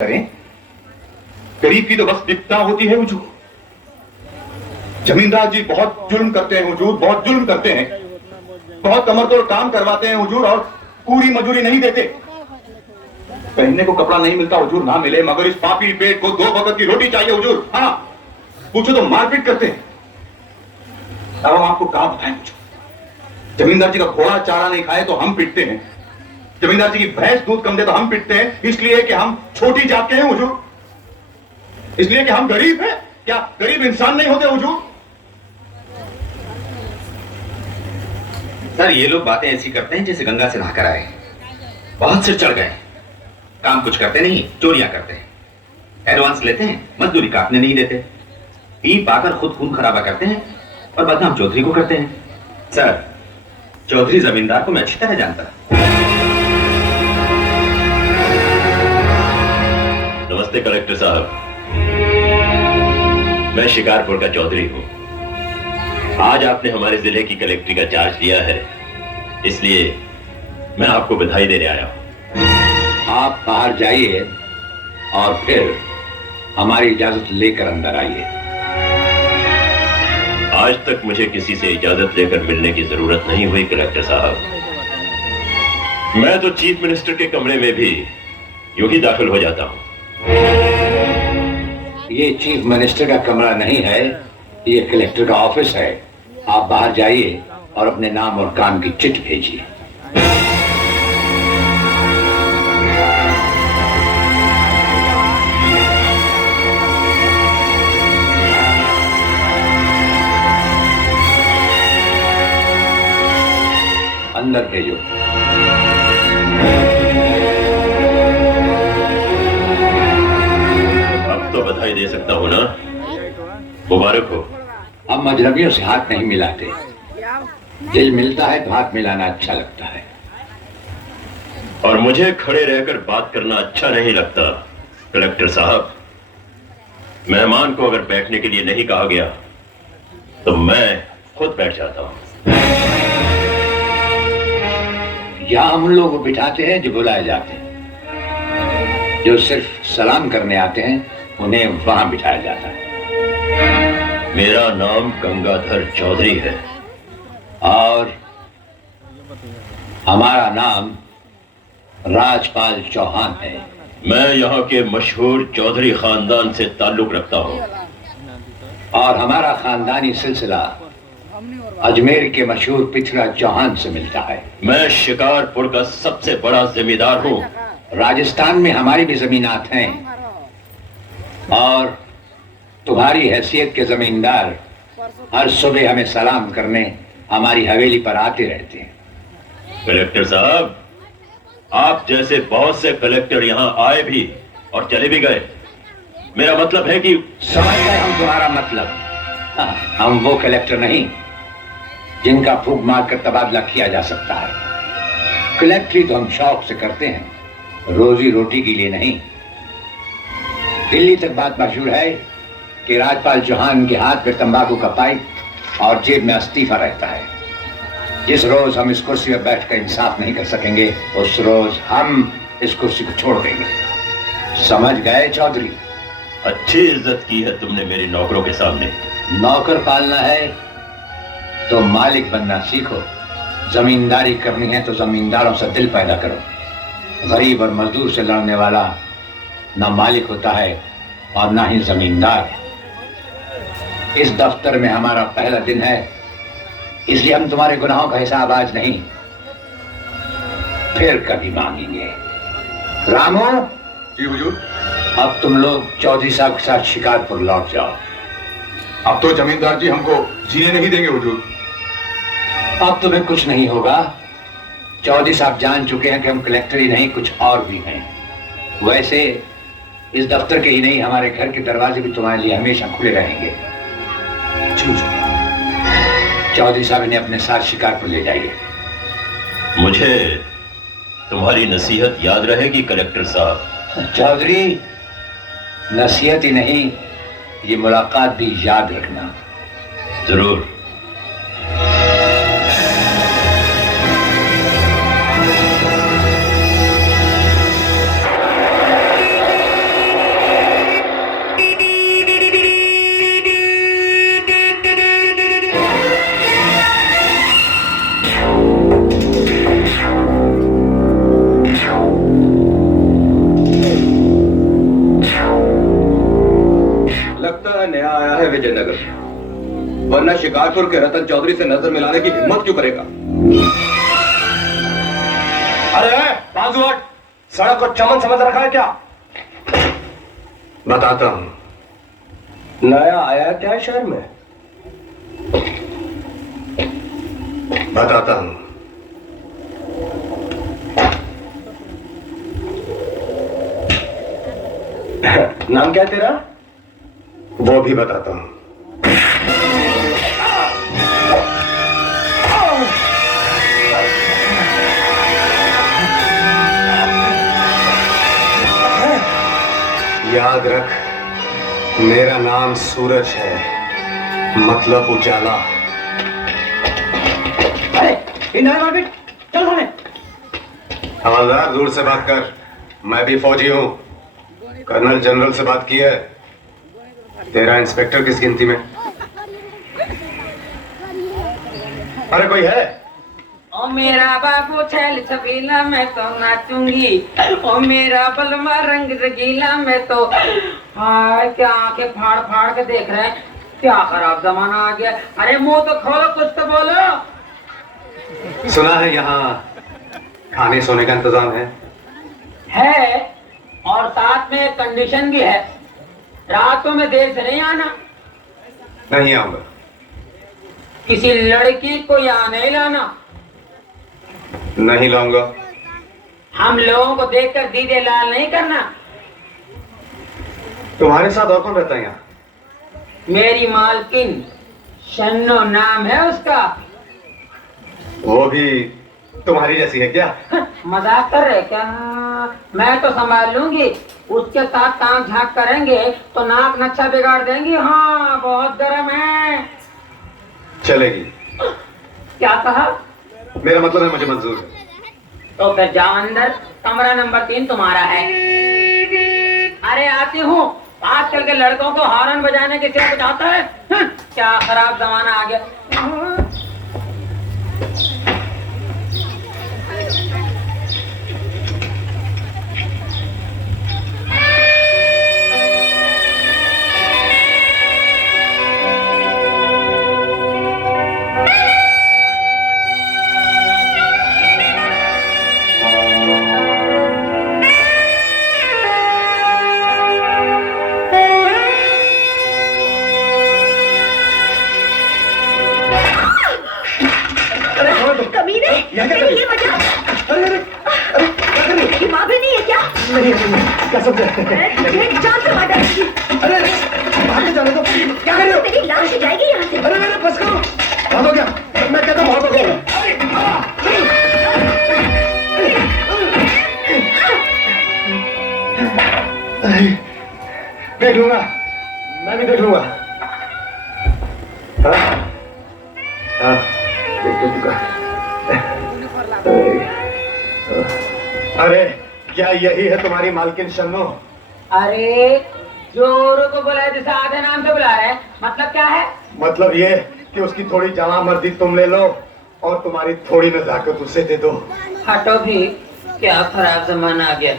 करें। गरीब की तो बस दिखता होती है हुजूर। जमींदार जी बहुत जुल्म करते हैं हुजूर, बहुत जुल्म करते हैं, बहुत कमरतोड़ काम करवाते हैं हुजूर और पूरी मजूरी नहीं देते। पहनने को कपड़ा नहीं मिलता हुजूर, ना मिले, मगर इस पापी पेट को 2 वक्त की रोटी चाहिए हुजूर। हाँ, पूछो तो मारपीट करते हैं। अब हम आपको कहां बताएं हुजूर। जमींदार जी का घोड़ा चारा नहीं खाए तो हम पिटते हैं, जमींदार जी की भैंस दूध कम दे तो हम पिटते हैं, इसलिए कि हम छोटी जात के हैं हुजूर, इसलिए कि हम गरीब हैं। क्या गरीब इंसान नहीं होते हुजूर? सर, ये लोग बातें ऐसी करते हैं जैसे गंगा से नहाकर आए, बहुत सिर चढ़ गए। काम कुछ करते नहीं, चोरियां करते हैं, एडवांस लेते हैं, मजदूरी काटने नहीं देते, पी पाकर खुद खून खराबा करते हैं और बदनाम चौधरी को करते हैं। सर, चौधरी जमींदार को मैं अच्छी तरह जानता। नमस्ते कलेक्टर साहब, मैं शिकारपुर का चौधरी हूं। आज आपने हमारे जिले की कलेक्ट्री का चार्ज लिया है, इसलिए मैं आपको बधाई देने आया हूं। आप बाहर जाइए और फिर हमारी इजाजत लेकर अंदर आइए। आज तक मुझे किसी से इजाजत लेकर मिलने की जरूरत नहीं हुई कलेक्टर साहब। मैं तो चीफ मिनिस्टर के कमरे में भी यूं ही दाखिल हो जाता हूं। ये चीफ मिनिस्टर का कमरा नहीं है, ये कलेक्टर का ऑफिस है। आप बाहर जाइए और अपने नाम और काम की चिट भेजिए। अंदर भेजो। अब तो बधाई दे सकता हूं ना? मुबारक हो। हम अजनबियों से हाथ नहीं मिलाते, दिल मिलता है तो हाथ मिलाना अच्छा लगता है। और मुझे खड़े रहकर बात करना अच्छा नहीं लगता कलेक्टर साहब। मेहमान को अगर बैठने के लिए नहीं कहा गया तो मैं खुद बैठ जाता हूं। यहाँ हम उन लोगों को बिठाते हैं जो बुलाए जाते हैं, जो सिर्फ सलाम करने आते हैं उन्हें वहां बिठाया जाता है। मेरा नाम गंगाधर चौधरी है और हमारा नाम राजपाल चौहान है। मैं यहाँ के मशहूर चौधरी खानदान से ताल्लुक रखता हूँ और हमारा खानदानी सिलसिला अजमेर के मशहूर पृथ्वीराज चौहान से मिलता है। मैं शिकारपुर का सबसे बड़ा जमींदार हूँ। राजस्थान में हमारी भी जमीनात हैं और तुम्हारी हैसियत के जमींदार हर सुबह हमें सलाम करने हमारी हवेली पर आते रहते हैं। कलेक्टर साहब, आप जैसे बहुत से कलेक्टर यहाँ आए भी और चले भी गए। मेरा मतलब है कि समझ गए हम तुम्हारा मतलब। हाँ, हम वो कलेक्टर नहीं जिनका फूंक मारकर तबादला किया जा सकता है। कलेक्टरी तो हम शौक से करते हैं, रोजी रोटी के लिए नहीं। दिल्ली तक बात मशहूर है कि राजपाल चौहान के हाथ में तंबाकू का पाइप और जेब में इस्तीफा रहता है। जिस रोज हम इस कुर्सी पर बैठकर इंसाफ नहीं कर सकेंगे, उस रोज हम इस कुर्सी को छोड़ देंगे। समझ गए चौधरी? अच्छी इज्जत की है तुमने मेरे नौकरों के सामने। नौकर पालना है तो मालिक बनना सीखो। जमींदारी करनी है तो जमींदारों से दिल पैदा करो। गरीब और मजदूर से लड़ने वाला ना मालिक होता है और ना ही जमींदार। इस दफ्तर में हमारा पहला दिन है, इसलिए हम तुम्हारे गुनाहों का हिसाब आज नहीं, फिर कभी मांगेंगे। रामो। जी हुजूर। अब तुम लोग चौधरी साहब के साथ शिकारपुर लौट जाओ। अब तो जमींदार जी हमको जीने नहीं देंगे हुजूर। अब तुम्हें कुछ नहीं होगा। चौधरी साहब जान चुके हैं कि हम कलेक्टर ही नहीं कुछ और भी हैं। वैसे इस दफ्तर के ही नहीं, हमारे घर के दरवाजे भी तुम्हारे लिए हमेशा खुले रहेंगे। चौधरी साहब इन्हें अपने साथ शिकारपुर ले जाइए। मुझे तुम्हारी नसीहत याद रहेगी कलेक्टर साहब। चौधरी, नसीहत ही नहीं, ये मुलाकात भी याद रखना। जरूर। नगर, वरना शिकारपुर के रतन चौधरी से नजर मिलाने की हिम्मत क्यों करेगा? अरे बाजू हट, सड़क को चमन समझ रखा है क्या? बताता हूं। नया आया क्या है शहर में? बताता हूं। नाम क्या है तेरा? वो भी बताता हूं। याद रख, मेरा नाम सूरज है, मतलब उजाला। अरे मारपीट, चल थाने। हवलदार, दूर से बात कर, मैं भी फौजी हूं। कर्नल जनरल से बात की है। तेरा इंस्पेक्टर किस गिनती में? अरे कोई है? ओ मेरा बाबू छैल छबीला मैं तो नाचूंगी, ओ मेरा बलमा रंग रगीला मैं तो। हाय क्या आंखें फाड़ फाड़ के देख रहे हैं, क्या खराब जमाना आ गया। अरे मुंह तो खोलो, कुछ तो बोलो। सुना है यहाँ खाने सोने का इंतजाम है और साथ में एक कंडीशन भी है, रातों में देर से नहीं आना। नहीं आऊंगा। किसी लड़की को यहाँ नहीं लाना। नहीं लाऊंगा। हम लोगों को देखकर दीदे लाल नहीं करना। तुम्हारे साथ और कौन रहता है यहाँ? मेरी मालकिन, शन्नो नाम है उसका। वो भी तुम्हारी जैसी है क्या? मजाक कर रहे क्या? मैं तो संभाल लूंगी, उसके साथ ताक झांक करेंगे तो नाक नक्शा बिगाड़ देंगी। हाँ बहुत गर्म है। चलेगी। क्या कहा? मेरा मतलब है मुझे मंजूर है। तो फिर जाओ अंदर, कमरा नंबर 3 तुम्हारा है। अरे आती हूँ। आजकल के लड़कों को हॉर्न बजाने के सिवा कुछ आता है? क्या खराब जमाना आ गया। कमीने, ये बचा। ये माँ भी नहीं है क्या? नहीं कसम से। जान से मार डालेगी। अरे भाग जाने दो। क्या कर रहे हो? मेरी लाश जाएगी यहाँ से। अरे बस करो। बहुत हो गया, मैं कहता हूँ बहुत हो गया। देख लूंगा, मैं भी देख लूंगा। हाँ हाँ, देख चुका। अरे क्या यही है तुम्हारी मालकिन शन्नो? अरे जोरों को बुलाए जैसे आधे नाम से बुला रहे हैं, मतलब क्या है? मतलब ये कि उसकी थोड़ी जवां मर्दी तुम ले लो और तुम्हारी थोड़ी नजाकत उसे दे दो। हटो भी, क्या खराब जमाना आ गया।